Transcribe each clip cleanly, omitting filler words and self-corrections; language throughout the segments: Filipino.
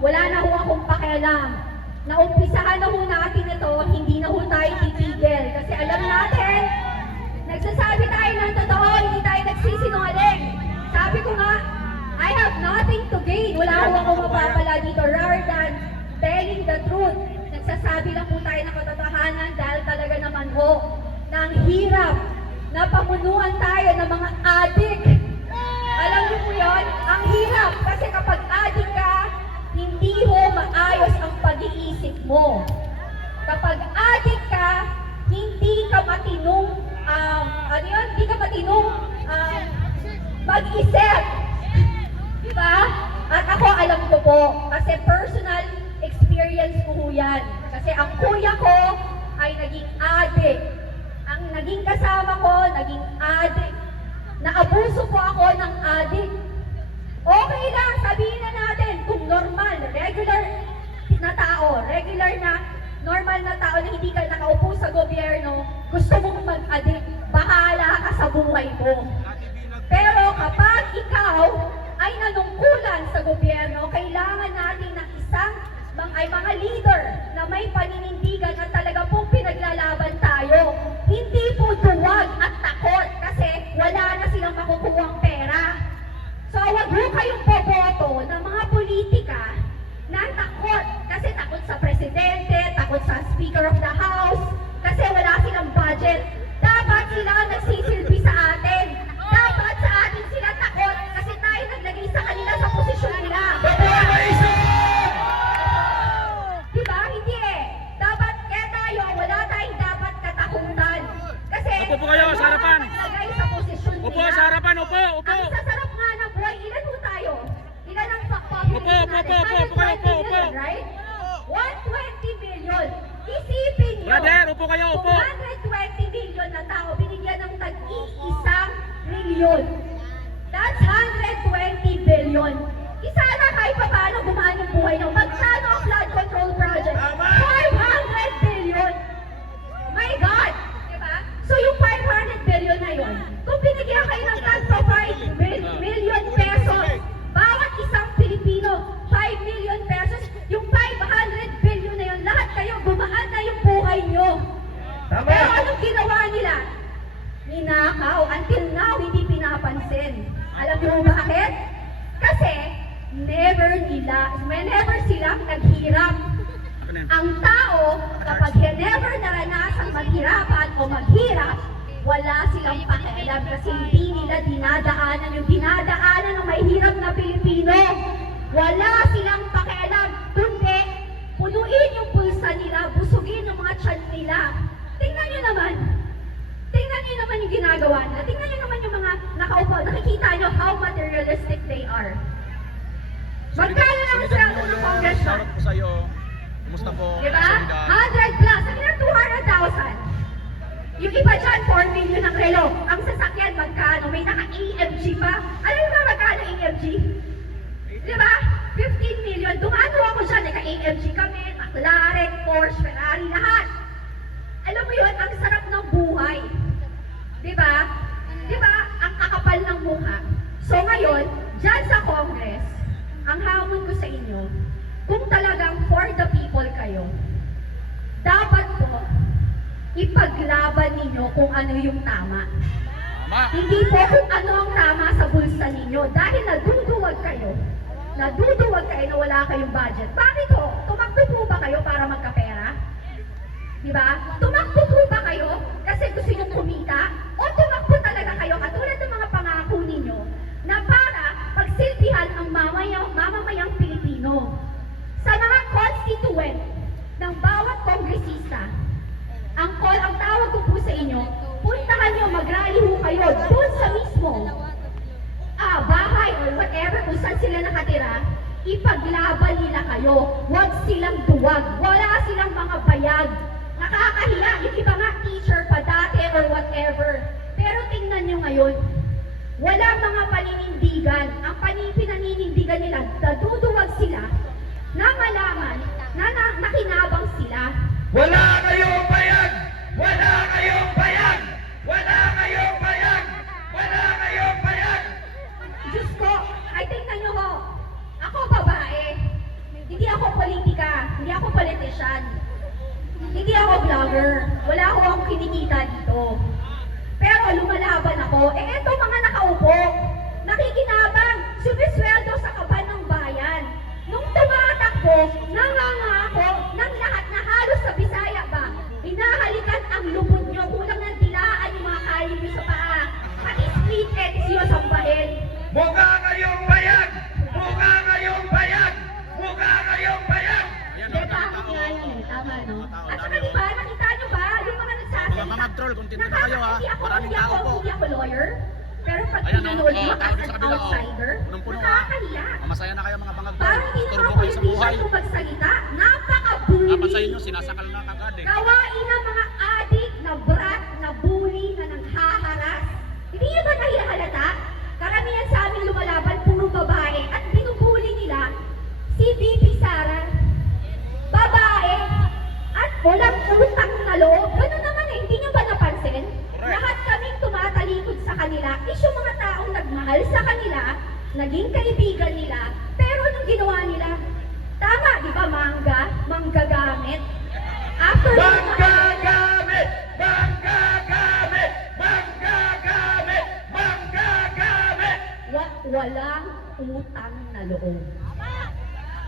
wala na ho akong pakialam. Naumpisahan na ho natin ito, hindi na ho tayo titigil. Kasi alam natin, nagsasabi tayo ng totoo, hindi tayo nagsisinungaling. Sabi ko nga, I have nothing to gain. Wala ho akong mapapala dito rather than telling the truth. Nagsasabi lang po tayo ng katotohanan dahil talaga naman ho, na ang hirap na pamunuan tayo ng mga adik. Alam niyo po yun? Ang hirap kasi kapag adik ka, hindi ho maayos ang pag-iisip mo. Kapag adik ka, hindi ka matinong, hindi ka matinong mag-isip. Diba? At ako alam ko po, kasi personal experience ko ho yan. Kasi ang kuya ko ay naging adik. Ang naging kasama ko, naging adik. Naabuso po ako ng adik. Okay lang, sabihin na natin kung normal, regular na tao, normal na tao na hindi ka nakaupo sa gobyerno, gusto mong mag-adik, bahala ka sa buhay mo. Pero kapag ikaw ay nanungkulan sa gobyerno, kailangan natin ng isang mga leader na may paninindigan at talaga pong pinaglalaban tayo. Hindi po duwag at takot kasi wala na silang makukuhang pera. So wag mo kayong boboto ng mga politika na takot. Kasi takot sa presidente, takot sa speaker of the house, kasi wala silang budget. Dapat sila ang nagsisilbi sa atin. Dapat sa atin sila takot kasi tayo naglagay sa kanila sa posisyon nila. Diba? Hindi eh. Dapat kaya tayo, wala tayong dapat katakutan. Kasi upo po kayo sa harapan. naglagay sa posisyon nila. Upo sa harapan, upo. Ang sasarap nga na buhay, ilan po tayo? Ilan ang Upo, upo. Right? 120 million. Isipin nyo. Brother, upo kayo, upo. 120 million na tao, binigyan ng tag-iisang milyon. That's 120 billion. Isa na kahit pa paano gumaan yung buhay ng magkano ang flood control project? 500 billion. My God! Diba? So yung 500 billion na yun, kung binigyan kayo ng tagpa 5 million pesos, bawat isang Pilipino, 5 million pesos, yung 500 billion na yun, lahat kayo, gumaan na yung buhay nyo. Pero anong ginawa nila? Ninakaw. Until now, hindi pinapansin. Alam niyo bakit? Kasi, never silang naghirap. Ang tao, kapag never naranasang maghirapan o maghirap, wala silang pakialam kasi hindi nila dinadaanan yung dinadaanan ng may hirap na Pilipino. Wala silang pakialam, kundi punuin yung bulsa nila, busugin yung mga tiyan nila. Tingnan nyo naman yung ginagawa nila. Tingnan nyo naman yung mga nakaupo. Nakikita nyo how materialistic they are. Magkano lang sila ng congressman? Shoutout po sa iyo. Kumusta po? Diba? 100 plus. Sabi na 200,000. Yung iba dyan, 4 million ang relo. Ang sasakyan, magkano? May naka-AMG pa. Alam mo ba magkano AMG? Diba? 15 million. Dumano ako dyan. Naka-AMG kami, McLaren, Porsche, Ferrari, lahat. Alam mo yun, ang sarap ng buhay. Diba? Diba? Ang kakapal ng mukha. So ngayon, dyan sa Congress, ang hamon ko sa inyo, kung talagang for the people kayo, dapat po, ipaglaban ninyo kung ano yung tama. Hindi po kung ano ang tama sa bulsa ninyo. Dahil naduduwag kayo na wala kayong budget. Bakit ho? Tumakbo po ba kayo para magkapera? Diba? Tumakbo po ba kayo kasi gusto nyo kumita? O tumakbo talaga kayo katulad ng mga pangako ninyo na para pagsilbihan ang mamamayang Pilipino? Sa mga constituent ng bawat kongresista, ang tawag ko po sa inyo, puntahan nyo, mag-rally ho kayo doon sa mismo bahay or whatever kung saan sila nakatira, ipaglaban nila kayo. Huwag silang duwag. Wala silang mga bayag. Nakakahiya. Yung iba nga teacher pa dati or whatever. Pero tingnan nyo ngayon, walang mga paninindigan. Ang pinaninindigan nila, naduduwag sila na malaman na nakinabang sila. Wala kayong bayag! Wala kayong bayag! Wala kayong bayag! Wala kayong bayag! Diyos ko, ay tingnan nyo ho. Ako babae. Hindi ako politika, hindi ako politician. Hindi ako vlogger. Wala akong kinikita dito. Pero lumalaban ako. Eh, eto mga nakaupo. Nakikinabang, sumisweldo sa kaban ng bayan. Nung tumatakbo, nangangako ng lahat na halos sa Bisaya ba, hinahalikan ang lupot nyo, kulang ng dilaan yung mga kayo nyo sa paa. Pati split ends yun sa bahin. Mukha kayong bayag! Mukha kayong bayag! Mukha kayong bayag! Ayan, Di oh, ba? dami tao. Nga yan eh, tama no? Mga tao, At saka dami, di ba, nakita nyo ba, yung mga nagsasalita. Mga troll, kontento na kayo, ha? Maraming tao po. Hindi ako lawyer. Pero pag Ayan, pinanood oh, mo tao as din sa an kabila, oh. outsider, Punong-puno, ha? nakakahiya. Masaya na kayo mga bangag troll. Parang hindi Turbo mga kayo sa buhay. politician kung magsalita. Napaka-bully. Dapat sa inyo, sinasakal na kagad eh. Gawain ng mga adik na brat, na bully, na nanghaharas. Hindi nyo ba nahihalata? Karamihan sa amin lumalaban, puro babae. At binubuli nila si VP Sara. Babae. At walang utang na loob. Ganun naman eh. Hindi nyo ba napansin? Correct. Lahat kaming tumatalikod sa kanila is yung mga taong nagmahal sa kanila, naging kaibigan nila, pero anong ginawa nila? Tama, di ba, manggagamit? After Manggagamit! Manggagamit! Manggagamit! Manggagamit! walang utang na loob.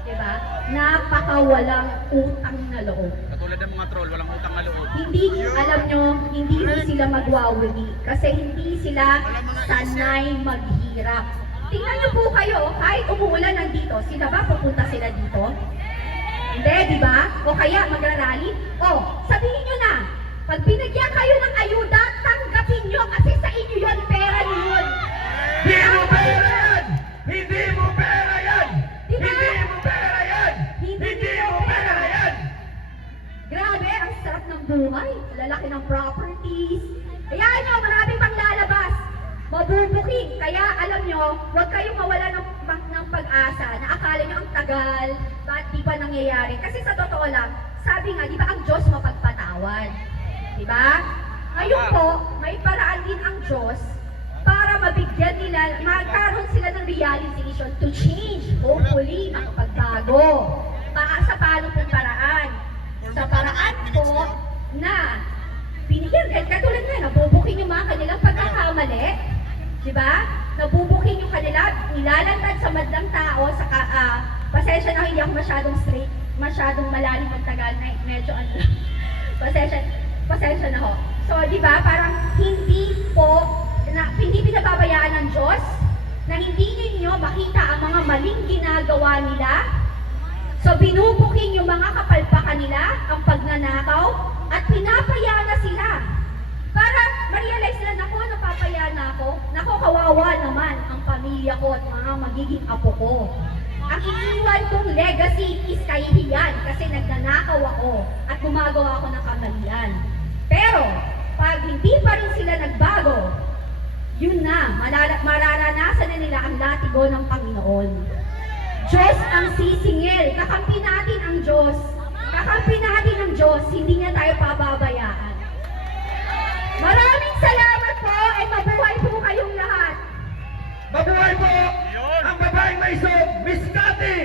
Diba? Napakawalang utang na loob. Katulad ng mga troll, walang utang na loob. Hindi, alam nyo, hindi sila magwawagi kasi hindi sila sanay maghirap. Tingnan nyo po kayo, kahit umuulan nandito, sila ba pupunta sila dito? Hindi, di ba? O kaya magrarally? O, sabihin nyo na, pag binigyan kayo ng ayuda, tanggapin nyo kasi sa inyo yun, pera nyo yun. Hindi mo pera yan! Hindi mo pera yan! Diba? Hindi mo pera yan! Hindi mo pera yan! Grabe, ang sarap ng buhay. Lalaki ng properties. Kaya nyo, marami pang lalabas. Mabubuking. Kaya alam nyo, huwag kayong mawala ng pag-asa na akala nyo ang tagal, ba't di pa nangyayari? Kasi sa totoo lang, sabi nga, di ba ang Diyos mapagpatawad? Di ba? Ngayon po, may paraan din ang Diyos para mabigyan nila, magkaroon sila ng realization to change. Hopefully, makapagbago. Sa paano pong paraan? Sa paraan po na binigyan, katulad nga, nabubuking yung mga kanilang pagkakamali, di ba? Nabubuking yung kanila, nilalantad sa madlang tao, sa pasensya na hindi ako masyadong straight, masyadong malalim magtagal na medyo ano, pasensya na ho. So, di ba, parang hindi pinababayaan ng Diyos na hindi ninyo makita ang mga maling ginagawa nila. So, binubuking yung mga kapalpakan nila, ang pagnanakaw, at pinapaya na sila. Para ma-realize nila, naku, napapaya na ako. Naku, kawawa naman ang pamilya ko at mga magiging apo ko. Ang iniwan kong legacy is kahihiyan kasi nagnanakaw ako at gumagawa ako ng kamalian. Pero, pag hindi pa rin sila nagbago, yun na, mararanasan na nila ang latigo ng Panginoon. Diyos ang sisingil. Kakampi natin ang Diyos. Kakampi natin ang Diyos. Hindi niya tayo pababayaan. Maraming salamat po at mabuhay po kayong lahat. Mabuhay po Yun. ang babaeng may isog, Miss Cathy!